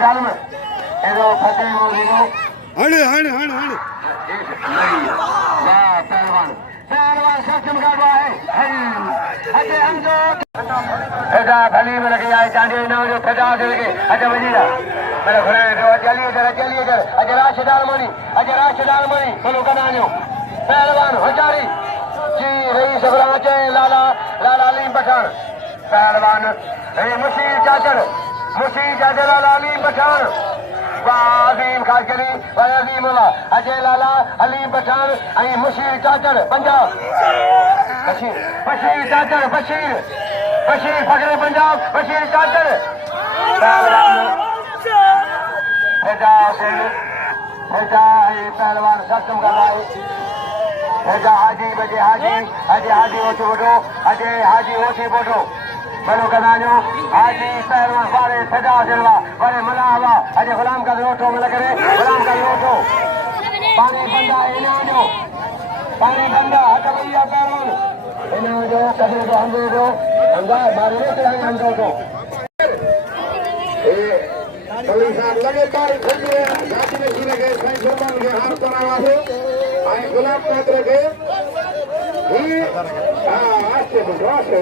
डाल में एरो फतेह मोदी को हण वाह पहलवान सक्षम करवा है अजय हम जो फेजा भली में लगे आए चांदी ना जो फेजा से लगे अजय वजीरा मेरे घरे जो चलिए कर अजय राशदार मणि बोलो कदानियो पहलवान हजारी जी रही सबराचे लाला अली पठान पहलवान रही मुशीर चाचर लाला अली पठान वाजीम खास करी वाजीम अजय लाला अली पठान आई मुशीर चाचर पंजाब बशीर चाचर बशीर फकरे पंजाब बशीर चाचर पहलवान सक्षम कर रहा है हाजी बजे हाजी होती फोटो बनो कदानियो हाजी पहलवान वाले सजा सिलवा वाले मला हवा अजय गुलाम का लोटो मिल करे गुलाम का लोटो पानी बंदा इनाजो पानी बंदा हटवैया पहलवान इनाजो कदे को हम दो अंदाज मारने के लिए हम दो पुलिस लगातार खोज रहे हैं घाटी में गिरे गए संशोधन के हाथ पर आवाज है आई गुलाब काट रखे ये आज से बदलाव है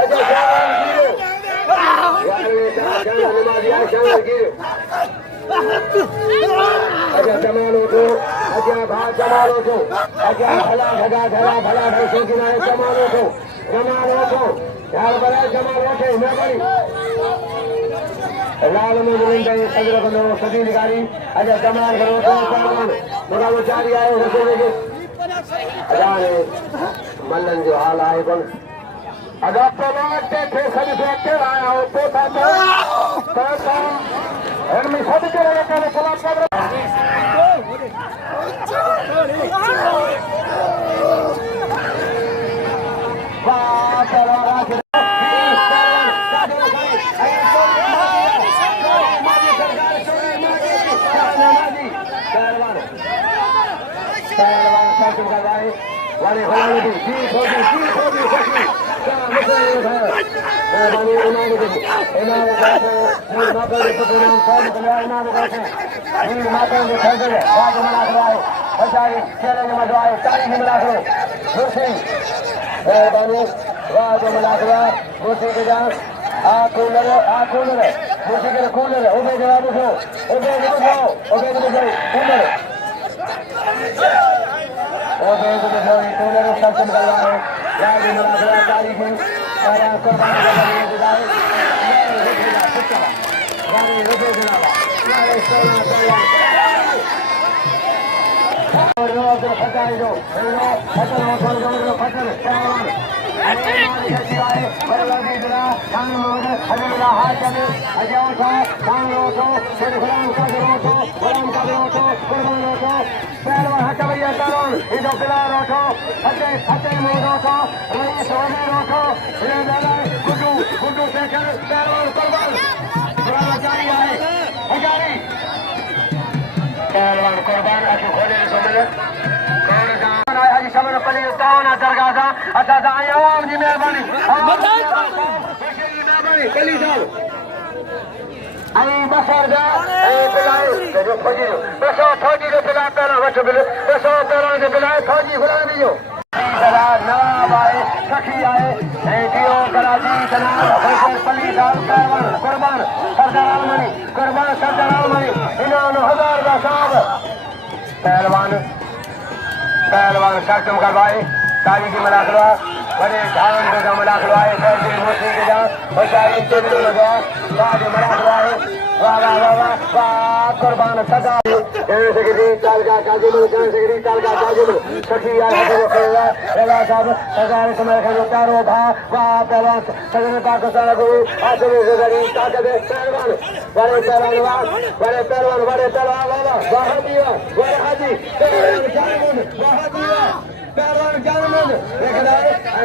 अजय जवान गिरो वाले जान नमाजिया शान गिरो अजय जमालो को अजय भाग जमालो को अजय भला ढोसो किनारे जमालो को यार बड़ा जमालो के मैं बड़ी लाल में गोविंद सदर बनो सदी निगारी अजय जमाल करो तो पहलवान मेरा विचारी आए रसोड़े के अजाने मल्लन जो हाल आए बन अगर पहलवान के थे सभी से आया हो तो था तो एनमी सभी के लगे करे सलाम कर वाह पहलवान वाले खिलाड़ी भी जी खोजी सकी क्या मिसरानी है बानी इनाम माता के प्रोग्राम फॉर्म करना इनाम करते हैं माता के खर्चे बाग मलाखरो आए हजारी चैलेंज में आए तारीख मलाखरो दूसरी बानी बाग मलाखरो दूसरी के जान आ कूलर दूसरी के कूलर उबे जवाब दो कूलर सक्षम करवा है राजी मलाखरा तारीख में कुर्बान पहलवान हटवैया करोड़ इधर पिलार उठो फतेह मोद उठो रईस उमर उठो गुड्डू शेखर पहलवान कुर्बान जारी है हजारी पहलवान कुर्बान अचू खोले सोमले हाजी समर पली तावना दरगाह सा असा सा आवाम जी मेहरबानी पली साहब आई बसर जा पिलाए जो फौजी बसो फौजी जो पिलाए पहला वठ बिल बसो पहला जो पिलाए फौजी गुलाम दीजो जरा नवाब आए सखी आए जियो कराची जनाब फैसल पली साहब पहलवान कुर्बान सरदार आलमनी इन्होंने हजार का साहब पहलवान सक्षम करवाए तारीखी मलाखरो बड़े धाम के मलाखरो आए फैसल मुस्लिम के जान होशियारी चेले लगा बाद मलाखरो आए वाह कुर्बान सदा सेक्रेटरी तालका काजिम सेक्रेटरी तालका काजिम सखी रजा साहब सरदार समय के चारों भा वाह पहलवान सदन पाकिस्तान को आसरे से गरी ताकत पहलवान बड़े पहलवान वाह दिया बड़े हाजी पहलवान जानमंद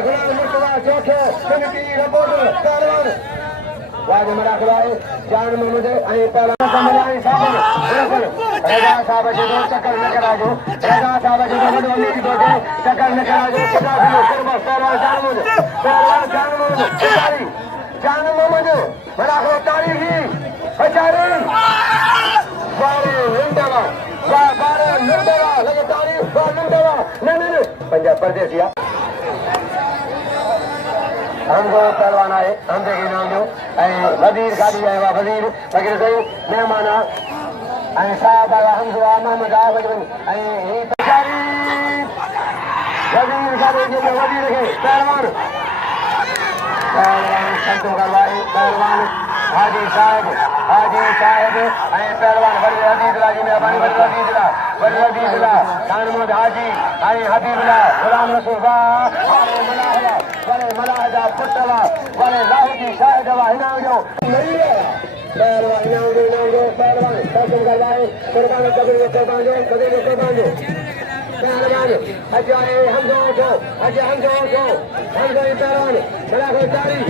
गुलाम मुस्तफा चौथे कमिटी रिपोर्टर पहलवान वाज मलाखरो आए जान में मुझे आई पहला समझाई साहब रजा साहब जो चक्कर न करा जो रजा साहब जो बड़े की दो चक्कर न करा जो 50 किलो कुर्बा पहलवान जान में मुझे मलाखरो तारीखी हजारी पंजाब परदेसिया हमको पहलवान आए हमसे के नाम जो वजीर गाड़ी आया हुआ वजीर वगैरह सही मेहमान साहब आया हमसे मोहम्मद वजीर गाड़ी जो वजीर के पहलवान संतों करवाए पहलवान हाजी साहब पहलवान बड़े अजीजला जी मेहरबानी बड़े अजीजला खानमोद हाजी हबीबला गुलाम रसूलवा बड़े मलाहदा पुटवा बड़े लाहौजी शाहिदवा इनाम जो पहलवान इनाम दो पहलवान शासन करवाए कुर्बान कबीर कुर्बान जो पहलवान अजय हमजो पहलवान मलाखो जारी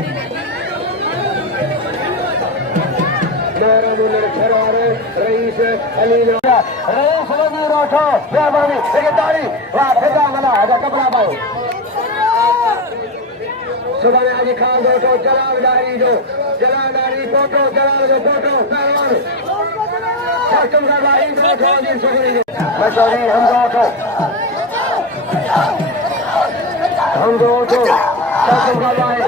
रईस अली रईस वजीर उठो मेहरबानी सेक्रेटरी वाह फिदा मला आजा कपड़ा पाओ सुबह में आज खान दो तो जलालदारी फोटो पहलवान शासन करवाई दो उठो जी सुखरी मशहूरी हम दो उठो शासन करवाए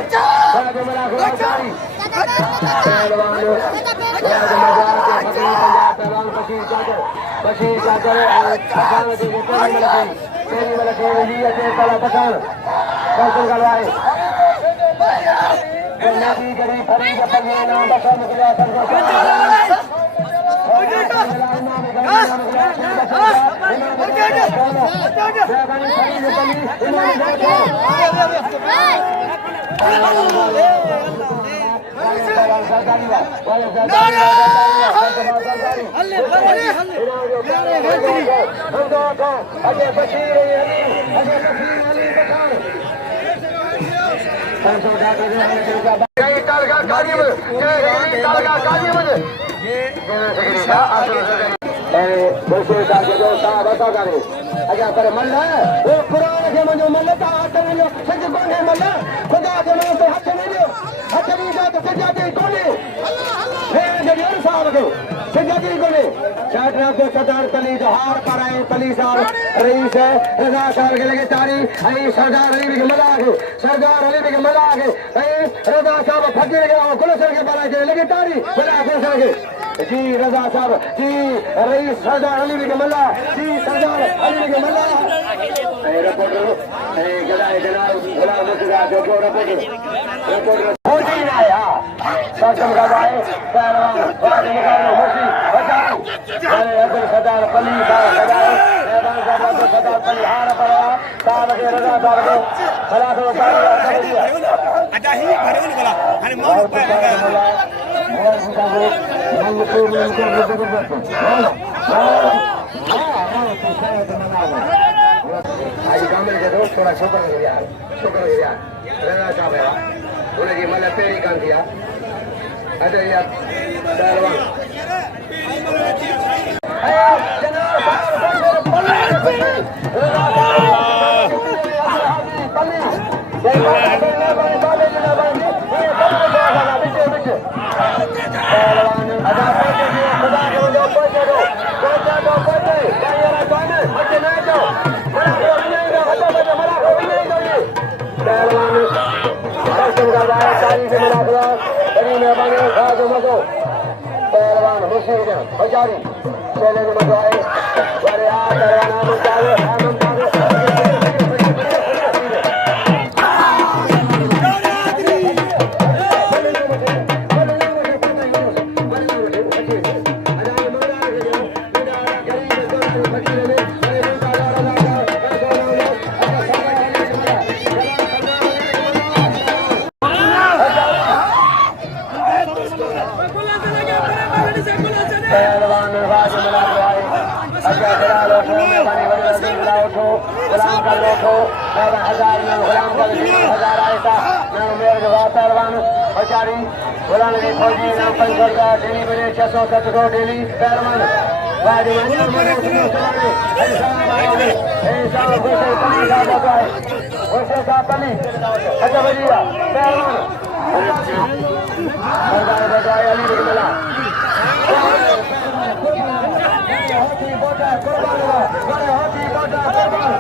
बाद मला गुलामी पहलवान बशीर चाचर पहली मलखी तला पठान शासन करवाए नदी गरी फरीद पगले नाम बसा मुखिया सरको पर मल वो कुरान के मुझे मल था हथ में जो सच कोने मल खुदा के नाम पे हथ में जो हथ में जा तो सजादी कोने है जरियर साहब को सजादी कोने चाटरा को सरदार तली जो हार पर आए तली साहब रईस है रजा साहब के लगे तारी आई सरदार अली के मला के रजा साहब फकीर के कुलसर के बारे के लगे तारी बड़ा कुलसर के जी रजा साहब जी रईस सरदार अली के मल्ला जी सरदार अली के मल्ला रिपोर्टर गुलाम मुर्तजा जो रिपोर्टर हो जी आया शासन करवाए पहलवान वाले मुकाबले मुर्शी बचाओ अब्दुल सरदार पली सरदार पली हार पड़ा साहब के रजा साहब के मलाखरो ada hi bharun bola hani mau pa आज कामिल के दोस्त थोड़ा शुक्र गया रजा साहब है उन्हें मतलब तेरी काम किया अरे यार पहलवान पहलवान मुशीद हजारी चैलेंज में आए बड़े आ करवाना मुकाबले पहलवान राज मिला आए अच्छा फिलहाल उठो मेहरबानी उठो गुलाम कर उठो हजार में गुलाम कर 1000 आए था मैं मेरे के बाद पहलवान हजारी गुलाम की फौजी नाम 500 का डेली बने 600 700 डेली पहलवान बाजी में ऐसा गुस्से पानी का बताए गुस्से का पानी अच्छा बजिया पहलवान सरदार बताए अली के मिला हाथी बोटा कुर्बान हुआ बड़े हाथी बोटा कुर्बान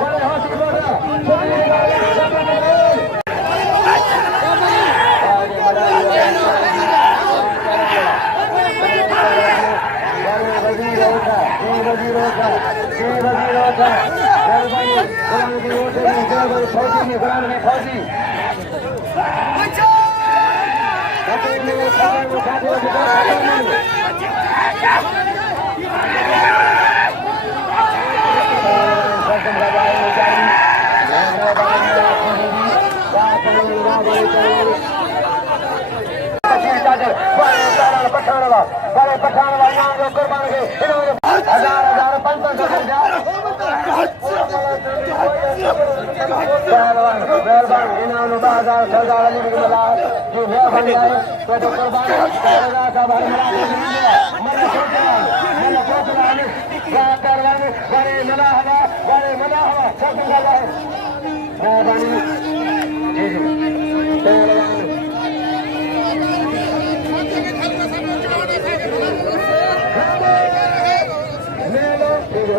बड़े हाथी बोटा फौजी की गुलाम में फौजी बड़े पठान यहाँ जो कुर्बान के हजार हजार 500 मेहरबान इन्होंने 2000 सरदार अली की मला जो मेहरबानी आई तो कुर्बान का भाई बड़े मला हवा सब मेहरबानी जी जी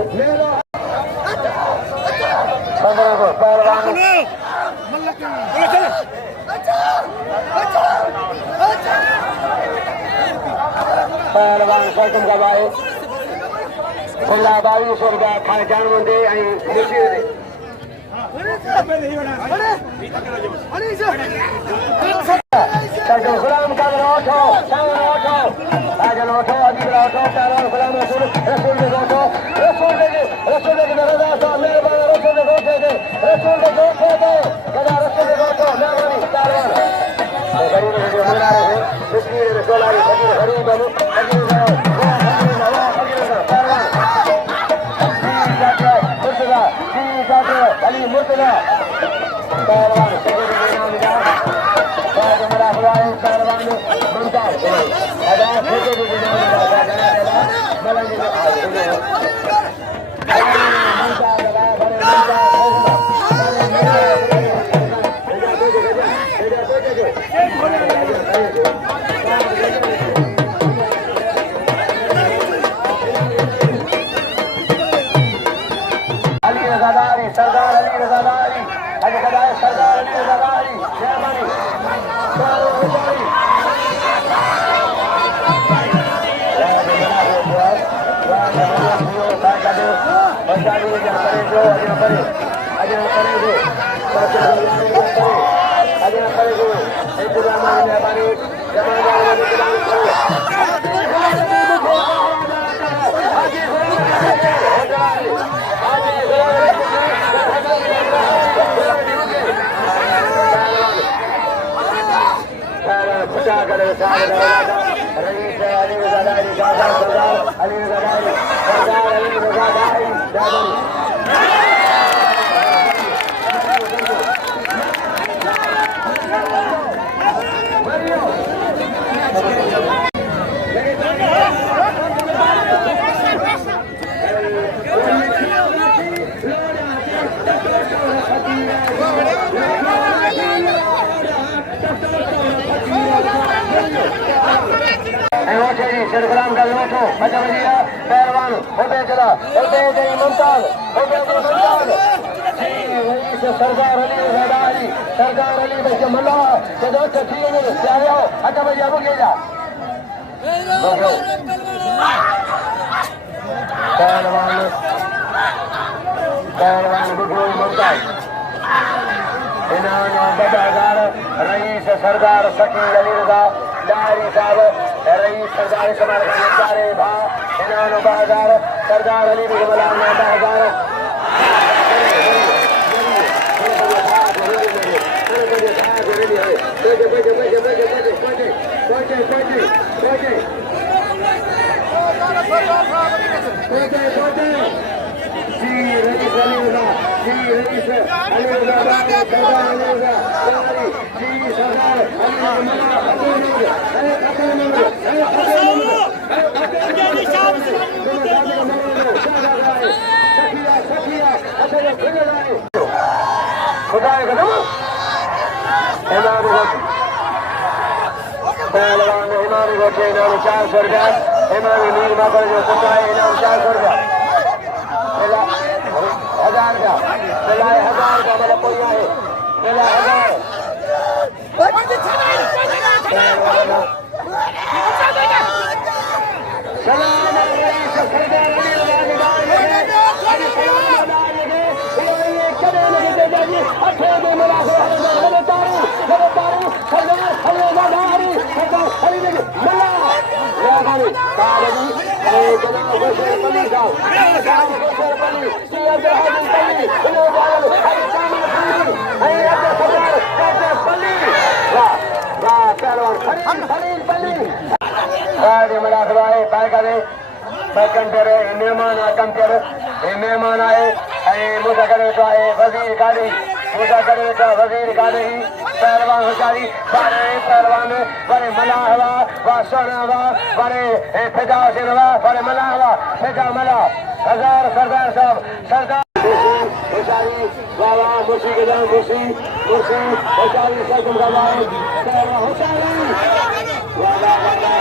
Mela. पहलवान सल्तम का भाई खुला 2200 रुपया खाए जान बंदे आई खुशी दे सल्तम गुलाम का उठो आज उठो अभी उठो पहलवान गुलाम रसूल के उठो रसूल के दरवाजा मेहरबान रसूल के दे कदा रसूल के मेहरबानी पहलवान गरीब जो मुन्ना रहे इसलिए रसूलारी गरीब बनो अली मुर्तजा पहलवान पहलवान मुमताज अदा ठेके की सरदार अली रजादारी अज खदाए सरदार अली रजादारी मेहरबानी गुलाम का लोटो अच्छा भैया पहलवान होते चला होते गई मुमताज होते गई मुमताज सरदार अली रजादारी सरदार अली बच्चे मल्ला के दोस्त ठीक है क्या आओ अच्छा भैया रुक जा पहलवान बुजुर्ग मुमताज इन्होंने बदादार रईस सरदार सकी अली रजा दारी साहब रईस सरदार कमर सारे भा इन्होंने बहादार सरदार अली बिगमला ने बहादार पहलवान इमामी बच्चे इन्होंने 400 रुपया इमामी नील माता जो कुत्ता है इन्होंने 400 रुपया 1000 का मिलाए 1000 का मतलब कोई है मिला 1000 खेल मलाखरो हले तारू सरदार हले वाधारी सरदार हले दे मल्ला या गाड़ी तारगी ए जनाब हुसैन पल्ली साहब जनाब हुसैन पल्ली सियाद हाजी पल्ली इनो बाल हर कामिल पल्ली ए अब्दुल सरदार अब्दुल पल्ली वाह वाह पहलवान खरीद पल्ली गाड़ी मलाखरो है पाए करे कंटेर मेहमान कंटेर मेहमान आए मुसा करे तो आए वजीर गाड़ी मुसा करे तो वजीर गाड़ी पहलवान होशियारी बारे पहलवान बारे मला हवा वा सोना हवा बारे फिजा सिंह हवा बारे मला हवा फिजा मला हजार सरदार साहब सरदार होशियारी बाबा मुर्शी के जान मुर्शी होशियारी सरगम बाबा होशियारी वाला वाला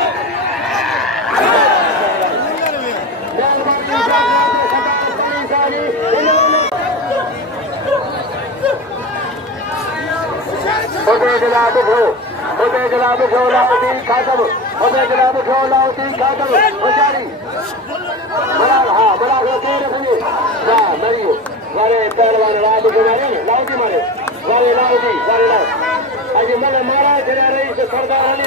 होते जनाब खो लाउद्दीन खातम होते जनाब खो लाउद्दीन खातम होशियारी बड़ा हाँ बड़ा तेरे रखेंगे ना मरियो वाले पहलवान रात के मारे लाउदी वाले लाउदी आज मैंने मारा चला रही सरदार अली